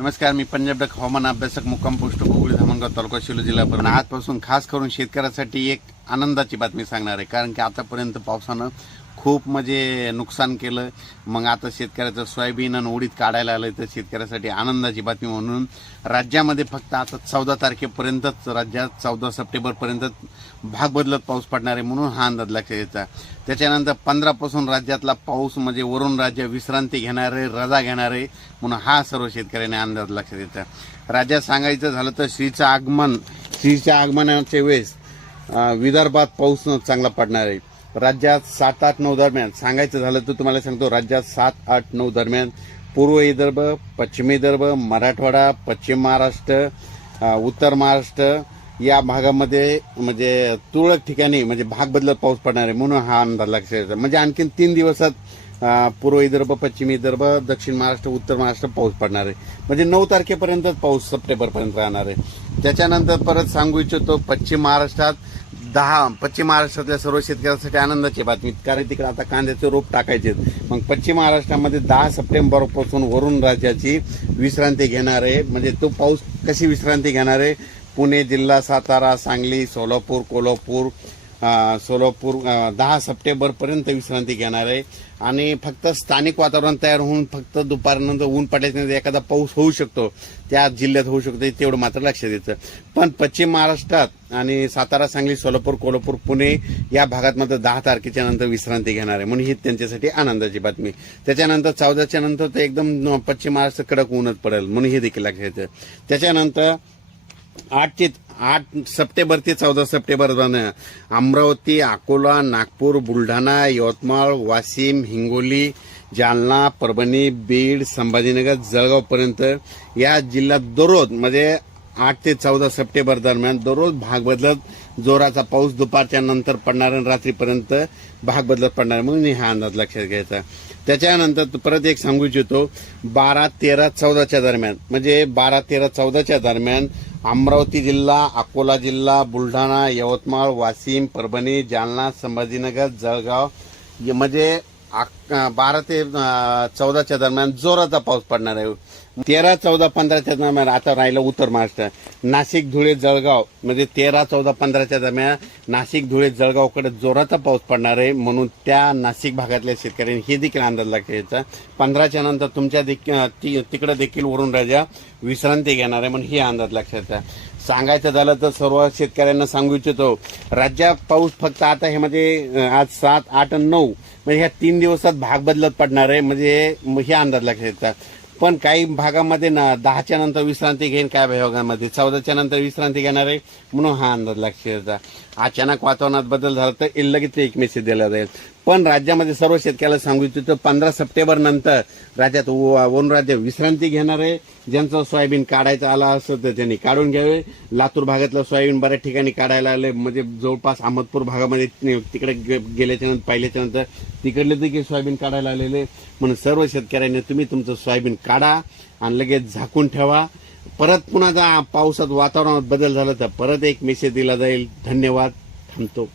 नमस्कार मी पंजाब डक हवामान अभ्यासक मुक्काम पोस्ट गोगुळी धामणगाव तालुका शिलू जिल्हा आजपासून खास करून शेतकऱ्यासाठी एक आनंदाची बातमी सांगणार आहे कारण की आतापर्यंत पावसानं खूप म्हणजे नुकसान केलं मग आता शेतकऱ्याचं सोयाबीन आणि उडीत काढायला आलं तर शेतकऱ्यासाठी आनंदाची बातमी म्हणून राज्यामध्ये फक्त आता चौदा तारखेपर्यंतच राज्यात चौदा सप्टेंबरपर्यंतच भाग बदलत पाऊस पडणार आहे म्हणून हा अंदाज लक्षात येतात त्याच्यानंतर पंधरापासून राज्यातला पाऊस म्हणजे वरून राज्य विश्रांती घेणार आहे रजा घेणार आहे म्हणून हा सर्व शेतकऱ्यांनी अंदाज लक्षात येतात राज्यात सांगायचं झालं तर श्रीचं आगमन श्रीच्या आगमनाच्या वेळेस विदर्भात पाऊस चांगला पडणार आहे राज्यात सात आठ नऊ दरम्यान सांगायचं झालं तर तुम्हाला सांगतो राज्यात सात आठ नऊ दरम्यान पूर्व विदर्भ पश्चिम विदर्भ मराठवाडा पश्चिम महाराष्ट्र उत्तर महाराष्ट्र या भागामध्ये म्हणजे तुरळक ठिकाणी म्हणजे भाग बदलत पाऊस पडणार आहे म्हणून हा अंदाज लक्ष म्हणजे आणखीन तीन दिवसात पूर्व विदर्भ पश्चिम विदर्भ दक्षिण महाराष्ट्र उत्तर महाराष्ट्र पाऊस पडणार आहे म्हणजे नऊ तारखेपर्यंतच पाऊस सप्टेंबरपर्यंत राहणार आहे त्याच्यानंतर परत सांगू इच्छितो पश्चिम महाराष्ट्रात दहा पश्चिम महाराष्ट्रातल्या सर्व शेतकऱ्यांसाठी आनंदाची बातमी कारण तिकडे आता कांद्याचे रोप टाकायचे मग पश्चिम महाराष्ट्रामध्ये दहा सप्टेंबरपासून वरुण राज्याची विश्रांती घेणार आहे म्हणजे तो पाऊस कशी विश्रांती घेणार आहे पुणे जिल्हा सातारा सांगली सोलापूर कोल्हापूर सोलापूर दहा सप्टेंबरपर्यंत विश्रांती घेणार आहे आणि फक्त स्थानिक वातावरण तयार होऊन फक्त दुपारनंतर ऊन पडल्याच्यानंतर एखादा पाऊस होऊ शकतो त्या जिल्ह्यात होऊ शकतो तेवढं मात्र लक्षात येतं पण पश्चिम महाराष्ट्रात आणि सातारा सांगली सोलापूर कोल्हापूर पुणे या भागात मात्र दहा तारखेच्या नंतर विश्रांती घेणार आहे म्हणून ही त्यांच्यासाठी आनंदाची बातमी त्याच्यानंतर चौदाच्या नंतर ते एकदम पश्चिम महाराष्ट्र कडक ऊनच पडेल म्हणून हे देखील लक्षात येतं त्याच्यानंतर आठ ते आठ सप्टेंबर ते चौदा सप्टेंबर अमरावती अकोला नागपूर बुलढाणा यवतमाळ वाशिम हिंगोली जालना परभणी बीड संभाजीनगर जळगावपर्यंत या जिल्ह्यात दररोज म्हणजे आठ ते चौदा सप्टेंबर दरम्यान दररोज भाग बदलत जोराचा पाऊस दुपारच्या नंतर पडणार आणि रात्रीपर्यंत भाग बदलत पडणार म्हणून हा अंदाज लक्षात घ्यायचा त्याच्यानंतर परत एक सांगू इच्छितो बारा तेरा चौदाच्या दरम्यान म्हणजे बारा तेरा चौदाच्या दरम्यान अमरावती जिल्हा अकोला जिल्हा बुलढाणा यवतमाळ वाशिम परभणी जालना संभाजीनगर जळगाव म्हणजे बारा ते चौदाच्या दरम्यान जोराचा पाऊस पडणार आहे तेरा चौदा पंधराच्या दरम्यान आता राहिलं उत्तर महाराष्ट्र नाशिक धुळे जळगाव म्हणजे तेरा चौदा पंधराच्या दरम्यान नाशिक धुळे जळगावकडे जोराचा पाऊस पडणार आहे म्हणून त्या नाशिक भागातल्या शेतकऱ्यांनी हे देखील अंदाज लागायचा पंधराच्या नंतर तुमच्या देखील तिकडे देखील वरून राजा विश्रांती घेणार आहे म्हणून हे अंदाज लक्षात सांगायचं झालं तर सर्व शेतकऱ्यांना सांगू इच्छितो राज्यात पाऊस फक्त आता हे म्हणजे आज सात आठ आणि नऊ म्हणजे ह्या तीन दिवसात भाग बदलत पडणार आहे म्हणजे हे अंदाज लक्षात पण काही भागामध्ये ना दहाच्या नंतर विश्रांती घेईन काय भागामध्ये चौदाच्या नंतर विश्रांती घेणार आहे म्हणून हा अंदाज लक्षात अचानक वातावरणात बदल झाला तर लगेच एक मेसेज दिला जाईल पण राज्यामध्ये सर्व शेतकऱ्याला सांगू इच्छितो पंधरा सप्टेंबर नंतर राज्यात वन राज्य विश्रांती घेणार आहे ज्यांचं सोयाबीन काढायचं आला असं तर त्यांनी काढून घ्यावे लातूर भागातलं सोयाबीन बऱ्याच ठिकाणी काढायला आले म्हणजे जवळपास अहमदपूर भागामध्ये तिकडे गेल्याच्या नंतर पाहिल्याच्या नंतर तिकडले देखील सोयाबीन काढायला आलेले म्हणून सर्व शेतकऱ्यांनी तुम्ही तुमचं सोयाबीन काढा आणि लगेच झाकून ठेवा परत पुन्हा पावसात वातावरणात बदल झाला तर परत एक मेसेज दिला जाईल धन्यवाद थांबतो